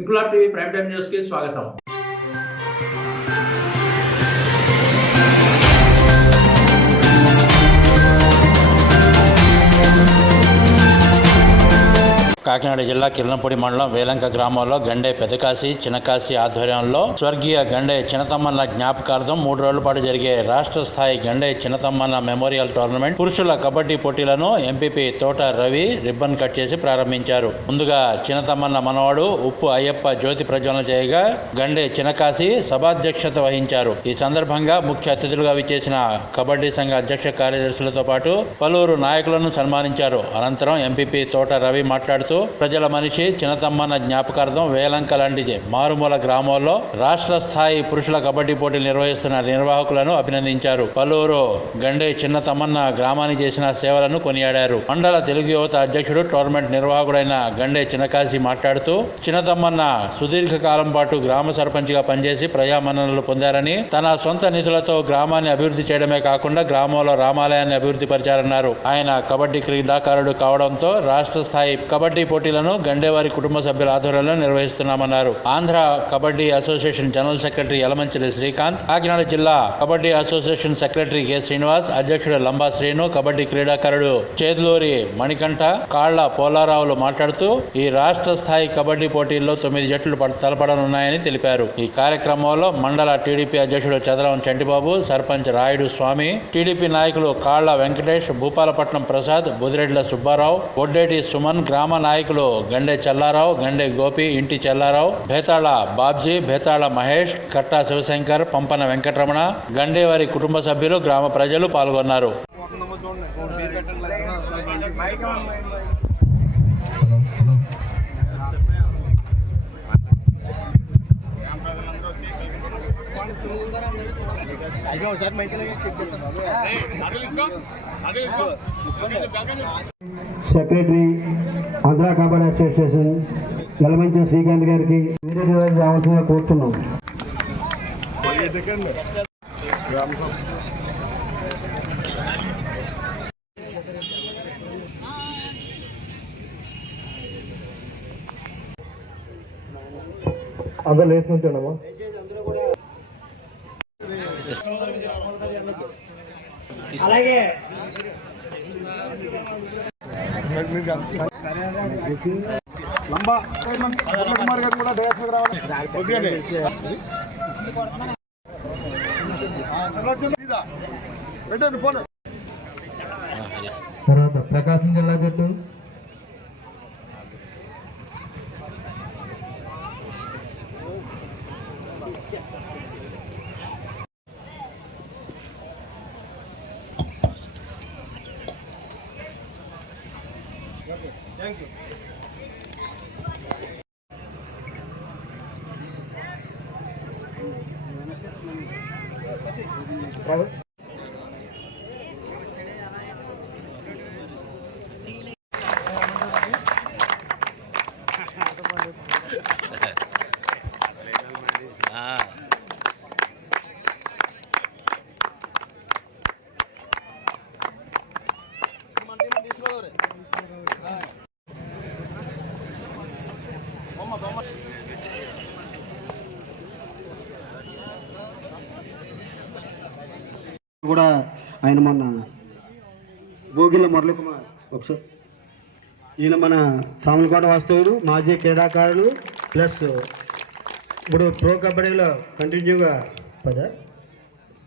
Inquilab TV prime time news కి స్వాగతం. కాకినాడ జిల్లా కిరణపూడి మండలం వేలంక గ్రామంలో గండే పెదకాశి చిన్నకాశి ఆధ్వర్యంలో స్వర్గీయ గండే చిన్నతమ్మన్న జ్ఞాపకార్థం 3 రోజుల పాటు జరిగే రాష్ట్ర స్థాయి గండే చిన్నతమ్మన్న మెమోరియల్ టోర్నమెంట్ పురుషుల కబడ్డీ పోటీలను ఎంపీపీ తోట రవి రిబ్బన్ కట్ చేసి ప్రారంభించారు. ముందుగా చిన్నతమ్మన్న మనవాడు ఉప్పు అయ్యప్ప జ్యోతి ప్రజ్వలన చేయగా గండే చిన్నకాశి సభాధ్యక్షత వహించారు. ఈ సందర్భంగా ముఖ్య అతిథులుగా విచ్చేసిన కబడ్డీ సంఘ అధ్యక్ష కార్యదర్శులతో పాటు పలువురు నాయకులను సన్మానించారు. అనంతరం ఎంపీపీ తోట రవి మాట్లాడుతూ ప్రజల మనిషి చిన్నతమ్మన్న జ్ఞాపకార్థం వేలంక లాంటి మారుమూల గ్రామాల్లో రాష్ట్ర స్థాయి పురుషుల కబడ్డీ పోటీలు నిర్వహిస్తున్న నిర్వాహకులను అభినందించారు. పలువురు గండే చిన్నతమ్మన్న గ్రామానికి చేసిన సేవలను కొనియాడారు. మండల తెలుగు యువత అధ్యక్షుడు టోర్నమెంట్ నిర్వాహకుడైన గండే చిన్నకాశి మాట్లాడుతూ చిన్నతమ్మన్న సుదీర్ఘ కాలం పాటు గ్రామ సర్పంచ్గా పనిచేసి ప్రజామన్ననలు పొందారని, తన సొంత నిధులతో గ్రామాన్ని అభివృద్ధి చేయడమే కాకుండా గ్రామంలో రామాలయాన్ని అభివృద్ధి పరిచారన్నారు. ఆయన కబడ్డీ క్రీడాకారుడు కావడంతో రాష్ట్ర స్థాయి కబడ్డీ పోటీలను గండేవారి కుటుంబ సభ్యుల ఆధ్వర్యంలో నిర్వహిస్తున్నామన్నారు. Andhra kabaddi association general secretary Yalamanchili Srikanth, Kakinada జిల్లా kabaddi association secretary K Srinivas, అధ్యక్షుడు లంబా శ్రీను, కబడ్డీ క్రీడాకారుడు చేదులూరి మణికంఠ, కాళ్ల పోలారావులు మాట్లాడుతూ ఈ రాష్ట్ర స్థాయి కబడ్డీ పోటీల్లో 9 జట్లు తలపడనున్నాయని తెలిపారు. ఈ కార్యక్రమంలో మండల టీడీపీ అధ్యక్షుడు చదరం చంటిబాబు, సర్పంచ్ రాయుడు స్వామి, టీడీపీ నాయకులు కాళ్ల వెంకటేష్, భూపాలపట్నం ప్రసాద్, బుదిరెడ్ల సుబ్బారావు, బొడ్డేటి సుమన్, గ్రామ నాయకులు గండే చల్లారావు, గండే గోపి, ఇంటి చల్లారావు, భేతాళ బాబ్జీ, భేతాళ మహేష్, కట్టా శివశంకర్, పంపన వెంకటరమణ, గండేవారి కుటుంబ సభ్యులు, గ్రామ ప్రజలు పాల్గొన్నారు. సెక్రటరీ ఆంధ్ర కబడ్డీ అసోసియేషన్ యలమంచిలి శ్రీకాంత్ గారికి వీడియో రావాల్సిందిగా కోరుతున్నాం. అందరూ లేచుకుంటామా? అలాగే లంబా కుమార్ గారు కూడా తర్వాత ప్రకాశం జిల్లా జట్టు థ్యాంక్ యూ. కూడా ఆయన మొన్న భోగిల మురళీ కుమార్ ఒకసారి ఈయన మన సాములకోట వాస్తవుడు, మాజీ క్రీడాకారులు, ప్లస్ ఇప్పుడు ప్రో కబడ్డీలో కంటిన్యూగా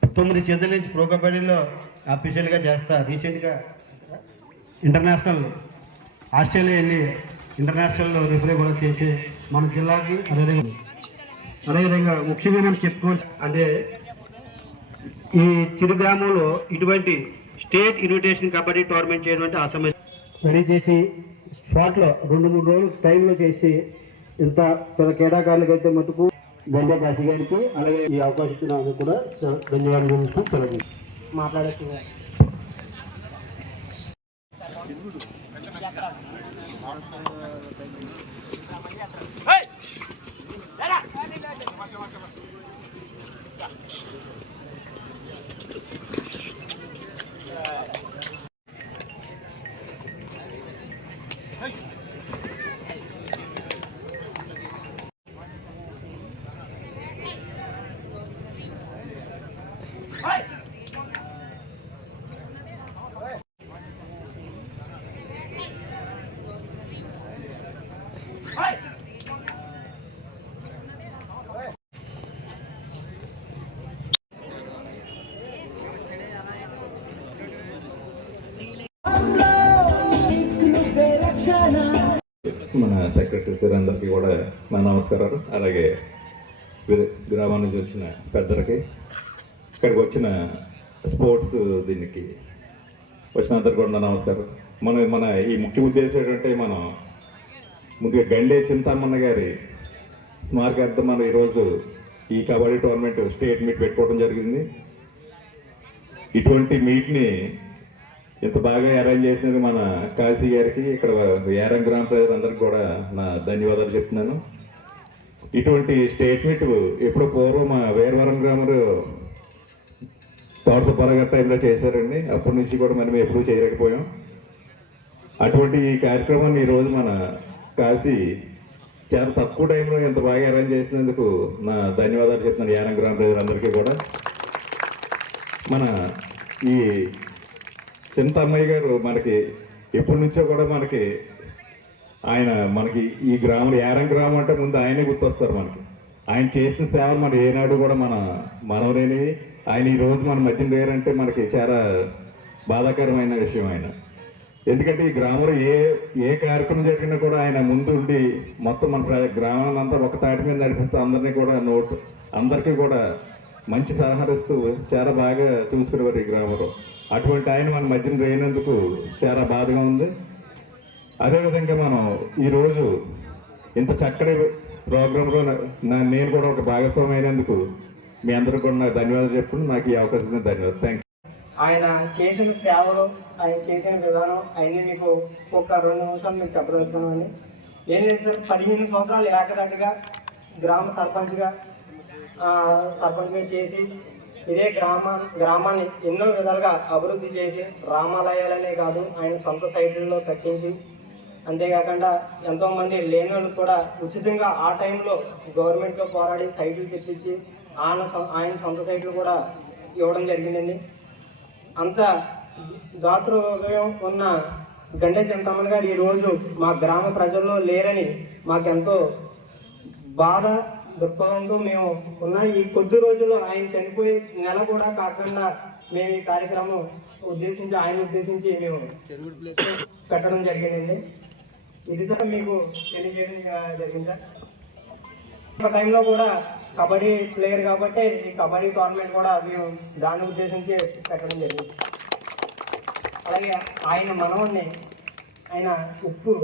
9 చేతుల నుంచి ప్రో కబడ్డీలో అఫీషియల్గా చేస్తా. రీసెంట్గా ఇంటర్నేషనల్ ఆస్ట్రేలియా వెళ్ళి ఇంటర్నేషనల్ రిఫరీ కూడా చేసి మన జిల్లాకి అదేవిధంగా ముఖ్యంగా మనం చెప్పుకోవచ్చు అంటే ఈ చిరు గ్రామంలో ఇటువంటి స్టేట్ ఇన్విటేషన్ కబడ్డీ టోర్నమెంట్ చేయడం ఆ సమయం రెడీ చేసి స్పాట్లో 2-3 రోజులు టైంలో చేసి ఇంత క్రీడాకారులకు అయితే మటుకు గండే కాశీ గారికి అలాగే ఈ అవకాశం ఇచ్చిన కూడా ధన్యవాదాలు తెలియజేసి మాట్లాడుతున్నారు. Hey! మన సెక్రటరీ అందరికీ కూడా నా నమస్కారాలు. అలాగే గ్రామం నుంచి వచ్చిన పెద్దలకి, ఇక్కడికి వచ్చిన స్పోర్ట్స్ దీనికి వచ్చిన అందరికి కూడా నా నమస్కారం. మన ఈ ముఖ్య ఉద్దేశం ఏంటంటే, మనం ముందుగా గండే చింతామన్న గారి స్మారకార్థం మనం ఈరోజు ఈ కబడ్డీ టోర్నమెంట్ స్టేట్ మీట్ పెట్టుకోవడం జరిగింది. ఇటువంటి మీట్ని ఇంత బాగా అరేంజ్ చేసినది మన కాశీ గారికి, ఇక్కడ యారం గ్రామ ప్రజలందరికీ కూడా నా ధన్యవాదాలు చెప్తున్నాను. ఇటువంటి స్టేట్ మీట్ ఎప్పుడు పూర్వం మా వీరవరం గ్రామంలో తోట సుబ్బారావు టైంలో చేశారండి. అప్పటి నుంచి కూడా మనం ఎప్పుడూ చేయలేకపోయాం. అటువంటి ఈ కార్యక్రమాన్ని ఈరోజు మన కాశీ చాలా తక్కువ టైంలో ఇంత బాగా అరేంజ్ చేసినందుకు నా ధన్యవాదాలు చెప్తున్నాను యానం గ్రామ ప్రజలందరికీ కూడా. మన ఈ చింతమ్మయ్య గారు మనకి ఎప్పటి నుంచో కూడా మనకి ఈ గ్రామం యారం గ్రామం అంటే ముందు ఆయనే గుర్తొస్తారు మనకి. ఆయన చేసిన సేవలు మన ఏనాడు కూడా మనవలేనివి. ఆయన ఈ రోజు మన మధ్యన లేరంటే మనకి చాలా బాధాకరమైన విషయం ఆయన. ఎందుకంటే ఈ గ్రామంలో ఏ కార్యక్రమం జరిగినా కూడా ఆయన ముందు ఉండి మొత్తం మన గ్రామాన్ని అంతా ఒక తాటి మీద నడిపిస్తూ అందరికీ కూడా మంచి సహకరిస్తూ చాలా బాగా చూసుకునేవారు ఈ గ్రామంలో. అటువంటి ఆయన మన మధ్యన లేనందుకు చాలా బాధగా ఉంది. అదేవిధంగా మనం ఈరోజు ఇంత చక్కటి ప్రోగ్రాంలో నేను కూడా ఒక భాగస్వామి అయినందుకు మీ అందరికీ కూడా నాకు ధన్యవాదాలు చెప్తున్నాను. నాకు ఈ అవకాశం ధన్యవాదాలు. Thank you. ఆయన చేసిన సేవలు, ఆయన చేసిన విధానం అవన్నీ మీకు ఒక 2 నిమిషాలు మీకు చెప్పదలుచుకున్నామండి. ఏం లేదు సార్, 15 సంవత్సరాలు ఏకదాటిగా గ్రామ సర్పంచ్గా చేసి ఇదే గ్రామాన్ని ఎన్నో విధాలుగా అభివృద్ధి చేసి రామాలయాలనే కాదు ఆయన సొంత సైట్లలో కట్టించి, అంతేకాకుండా ఎంతోమంది లేని వాళ్ళకి కూడా ఉచితంగా ఆ టైంలో గవర్నమెంట్తో పోరాడి సైట్లు తెప్పించి ఆయన సొంత సైట్లు కూడా ఇవ్వడం జరిగిందండి. అంత దాతృహృదయం ఉన్న గండే చింతమ్మన్ గారు ఈరోజు మా గ్రామ ప్రజల్లో లేరని మాకెంతో బాధ దృక్పథంతో మేము ఉన్న ఈ కొద్ది రోజుల్లో ఆయన చనిపోయి నెల కూడా కాకుండా మేము ఈ కార్యక్రమం ఆయన ఉద్దేశించి మేము పెట్టడం జరిగిందండి. ఇది సార్ మీకు తెలియజేయడం జరిగింది సార్. ఒక టైంలో కూడా కబడ్డీ ప్లేయర్ కాబట్టి ఈ కబడ్డీ టోర్నమెంట్ కూడా మేము దాన్ని ఉద్దేశించి పెట్టడం జరిగింది. అలాగే ఆయన మనవడిని ఆయన ఉప్పు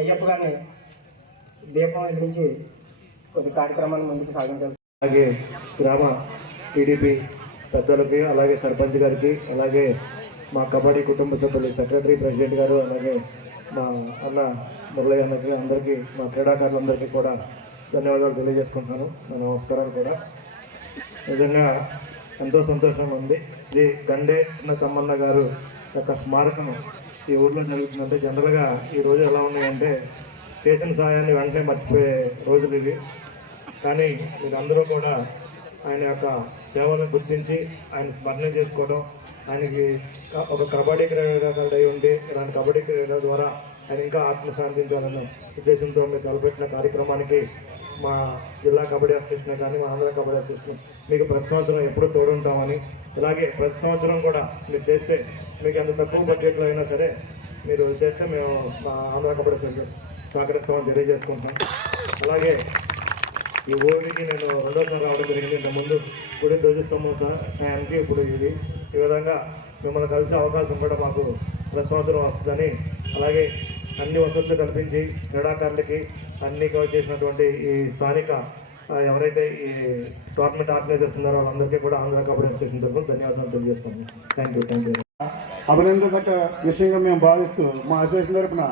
అయ్యప్ప గారిని దీపం వెలిగించి కొన్ని కార్యక్రమాన్ని ముందుకు సాగించారు. అలాగే గ్రామ టీడీపీ పెద్దలకి, అలాగే సర్పంచ్ గారికి, అలాగే మా కబడ్డీ కుటుంబ సభ్యులు సెక్రటరీ ప్రెసిడెంట్ గారు, అలాగే మా అన్న మురళయ్య అన్నకి, అందరికీ మా క్రీడాకారులందరికీ కూడా ధన్యవాదాలు తెలియజేసుకుంటున్నాను. నా నమస్కారాలు కూడా. నిజంగా ఎంతో సంతోషంగా ఉంది. శ్రీ గండే చింతమ్మన్న గారు యొక్క స్మారకం ఈ ఊర్లో జరుగుతుందంటే, జనరల్గా ఈ రోజు ఎలా ఉన్నాయంటే చేసిన సహాయాన్ని వెంటనే మర్చిపోయే రోజులు ఇవి. కానీ మీరందరూ కూడా ఆయన యొక్క సేవలను గుర్తించి ఆయన స్మరణ చేసుకోవడం, ఆయనకి ఒక కబడ్డీ క్రీడాకారుడు అయి ఉండి ఇలాంటి కబడ్డీ క్రీడ ద్వారా ఆయన ఇంకా ఆత్మశాంతించాలన్న ఉద్దేశంతో మీరు తలపెట్టిన కార్యక్రమానికి మా జిల్లా కబడ్డీ అసోసియేషన్ కానీ మా ఆంధ్ర కబడ్డీ అసోసియేషన్ మీకు ప్రతి సంవత్సరం ఎప్పుడు తోడుంటామని, ఇలాగే ప్రతి సంవత్సరం కూడా మీరు చేస్తే మీకు ఎంత తక్కువ బడ్జెట్లో అయినా సరే మీరు చేస్తే మేము మా ఆంధ్ర కబడ్డీ అసోసియేషన్ సహకరిస్తామని తెలియజేసుకుంటున్నాం. అలాగే ఈ ఊరికి నేను 2వ సారి రావడం జరిగింది. ఇంతకుముందు గుడి ధ్వజస్తంభం సాయానికి ఇప్పుడు ఈ విధంగా మిమ్మల్ని కలిసే అవకాశం కూడా మాకు ప్రతి సంవత్సరం వస్తుందని, అలాగే అన్ని వసతులు కల్పించి క్రీడాకారులకి అన్ని చేసినటువంటి ఈ స్థానిక ఎవరైతే ఈ టోర్నమెంట్ ఆర్గనైజర్స్ ఉన్నారో వాళ్ళందరికీ కూడా ఆంధ్ర కబడ్డీ అసోసియేషన్ తరఫున ధన్యవాదాలు తెలియజేస్తాము. Thank you. అభినందనదగ్గ విషయంగా మేము భావిస్తూ మా అసోసియేషన్ తరఫున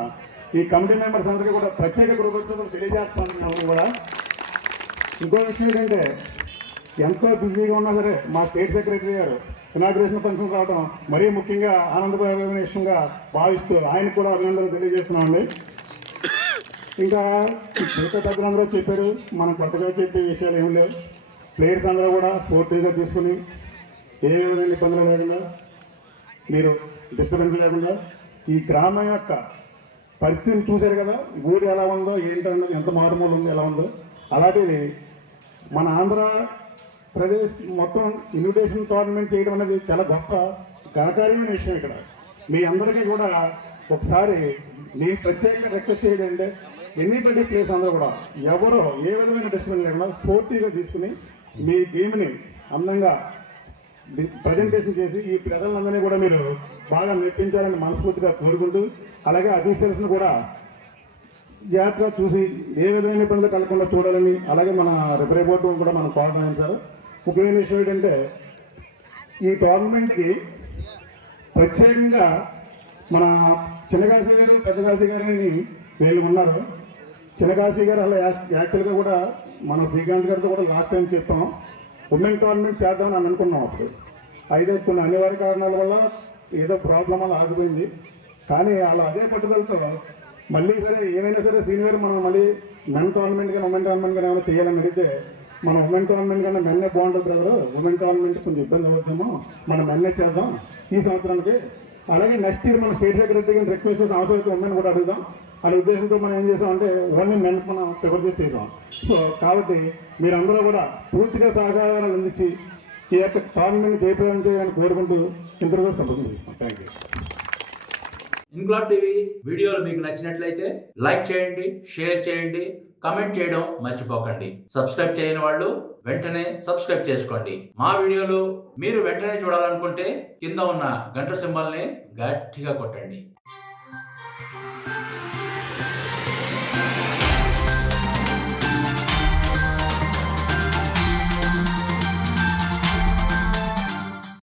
ఈ కమిటీ మెంబర్స్ అందరికీ కూడా ప్రత్యేక కృతజ్ఞతలు తెలియజేస్తున్నాము. కూడా ఇంకో విషయం ఏంటంటే, ఎంతో బిజీగా ఉన్నా సరే మా స్టేట్ సెక్రటరీ గారు ఇనాగ్రేషన్ ఫంక్షన్ రావడం మరీ ముఖ్యంగా ఆనందకరమైన విషయంగా భావిస్తూ ఆయనకు కూడా అభినందనలు తెలియజేస్తున్నామండి. ఇంకా మిగతా పెద్దలందరూ చెప్పారు, మనం కొత్తగా చెప్పే విషయాలు ఏమి లేవు. ప్లేయర్స్ అందరూ కూడా స్పోర్టివ్గా తీసుకుని ఏ విధమైన ఇబ్బందులు లేకుండా, మీరు డిస్టర్బెన్స్ లేకుండా ఈ గ్రామం యొక్క పరిస్థితిని చూశారు కదా, ఊరు ఎలా ఉందో ఏంటంటే ఎంత మారుమూల ఉందో ఎలా ఉందో, అలాంటిది మన ఆంధ్రప్రదేశ్ మొత్తం ఇన్విటేషన్ టోర్నమెంట్ చేయడం అనేది చాలా గొప్ప ఘనకార్యమైన విషయం. ఇక్కడ మీ అందరికీ కూడా ఒకసారి నేను ప్రత్యేకంగా రిక్వెస్ట్ చేయడంటే ఎనీబడి ప్లేస్ అందరూ కూడా ఎవరో ఏ విధమైన డిసిప్లిన్ లేకుండా స్పోర్టివ్గా తీసుకుని మీ గేమ్ని అందంగా ప్రజెంటేషన్ చేసి ఈ ప్రజలందరినీ కూడా మీరు బాగా మెప్పించాలని మనస్ఫూర్తిగా కోరుకుంటూ, అలాగే అఫీషియల్స్ని కూడా జాగ్రత్తగా చూసి ఏ విధమైన ఇబ్బందులు కలగకుండా చూడాలని, అలాగే మన రిఫరీ బోర్డు కూడా మనం కోఆర్డినేట్. ముఖ్యమైన విషయం ఏంటంటే ఈ టోర్నమెంట్కి ప్రత్యేకంగా మన చిన్నకాశీ గారు పెద్దకాశీ గారు అని వీళ్ళు ఉన్నారు. చిన్నకాశీ గారు అలా యాక్చువల్గా కూడా మన శ్రీకాంత్ గారితో కూడా లాస్ట్ టైం చెప్పాం ఉమెన్ టోర్నమెంట్ చేద్దామని అని అనుకున్నాం అప్పుడు. అయితే కొన్ని అనివార్య కారణాల వల్ల ఏదో ప్రాబ్లం అలా ఆగిపోయింది. కానీ అలా అదే పట్టుదలతో మళ్ళీ సరే ఏమైనా సరే సీనియర్ మనం మళ్ళీ మెన్ టోర్నమెంట్ కానీ ఉమెన్ టోర్నమెంట్ కానీ ఏమైనా చేయాలని అడిగితే మనం ఉమెన్ టోర్నమెంట్ కన్నా మెన్నే బాగుంటుంది బ్రదరు, ఉమెన్ టోర్నమెంట్ కొంచెం ఇబ్బంది అవుతుందేమో, మనం మెన్నే చేద్దాం ఈ సంవత్సరానికి. అలాగే నెక్స్ట్ ఇయర్ మన స్టేట్ సెక్రటరీ గారిని రిక్వెస్ట్ చేసి అవసరం ఉమెన్ కూడా అడుగుదాం అనే ఉద్దేశంతో మనం ఏం చేసామంటే ఓన్లీ మెన్ మనం ప్రిఫర్ చేసి చేసాం. సో కాబట్టి మీరందరూ కూడా పూర్తిగా సహకారాలు అందించి ఈ యొక్క టోర్నమెంట్ జయప్రదం చేయాలని కోరుకుంటూ ఇంతలో సంబంధం చేస్తాం. Thank you. ఇంక్లాబ్ టీవీ వీడియోలు మీకు నచ్చినట్లయితే లైక్ చేయండి, షేర్ చేయండి, కమెంట్ చేయడం మర్చిపోకండి. సబ్స్క్రైబ్ చేయని వాళ్ళు వెంటనే సబ్స్క్రైబ్ చేసుకోండి. మా వీడియోలు మీరు వెంటనే చూడాలనుకుంటే కింద ఉన్న గంట సింబల్ని గట్టిగా కొట్టండి.